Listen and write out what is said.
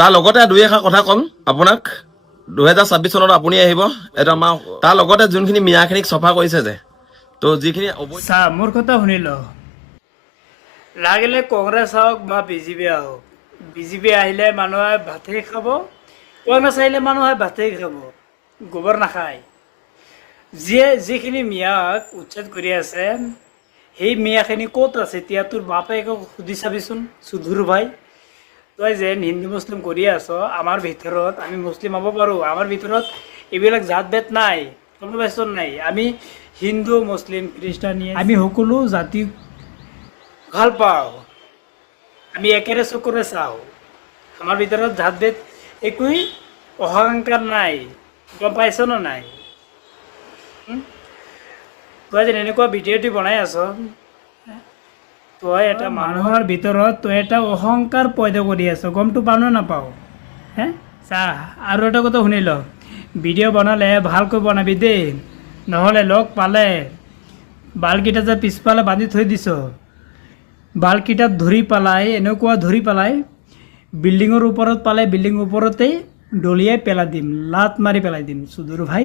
তাৰ লগতে দুই এষাৰ কথা ক'ম আপোনাক 2026 চনত আপুনি আহিব এটা আমাৰ তাৰ লগতে যোনখিনি মিয়াখিনিক চফা কৰিছে যে তো যিখিনি চা মোৰ কথা শুনি ল লাগিলে কংগ্ৰেছ হওক বা বিজেপি হওক বিজেপি আহিলে মানুহে ভাতেই খাব কংগ্ৰেছ আহিলে মানুহে ভাতেই খাব গোবৰ নাখায় যিখিনি মিয়াক উচ্ছেদ কৰি আছে সেই মিয়াখিনি ক'ত আছে এতিয়া তোৰ বাপেকক সুধি চাবিচোন সুধুৰ ভাই তই যেন হিন্দু মুছলিম কৰি আছ আমাৰ ভিতৰত আমি মুছলিম হ'ব পাৰোঁ আমাৰ ভিতৰত এইবিলাক জাত ভেদ নাই কোনো বেচন নাই আমি হিন্দু মুছলিম খ্ৰীষ্টানী আমি সকলো জাতি ভাল পাওঁ আমি একেৰে চকুৰে চাওঁ আমাৰ ভিতৰত জাত ভেদ একোৱেই অহংকাৰ নাই গম পাইছ নে নাই তই যেন এনেকুৱা ভিডিঅ'টি বনাই আছ তই এটা মানুহৰ ভিতৰত তই এটা অহংকাৰ পয়দা কৰি আছ গমটো পাওঁ নে নাপাওঁ হে চা আৰু এটা কথা শুনি ল ভিডিঅ' বনালে ভালকৈ বনাবি দেই নহ'লে লগ পালে বালকেইটা যে পিছফালে বান্ধি থৈ দিছ বালকেইটাত ধৰি পেলাই এনেকুৱা ধৰি পেলাই বিল্ডিঙৰ ওপৰত পালে বিল্ডিঙৰ ওপৰতেই দলিয়াই পেলাই দিম লাত মাৰি পেলাই দিম সুধুৰ ভাই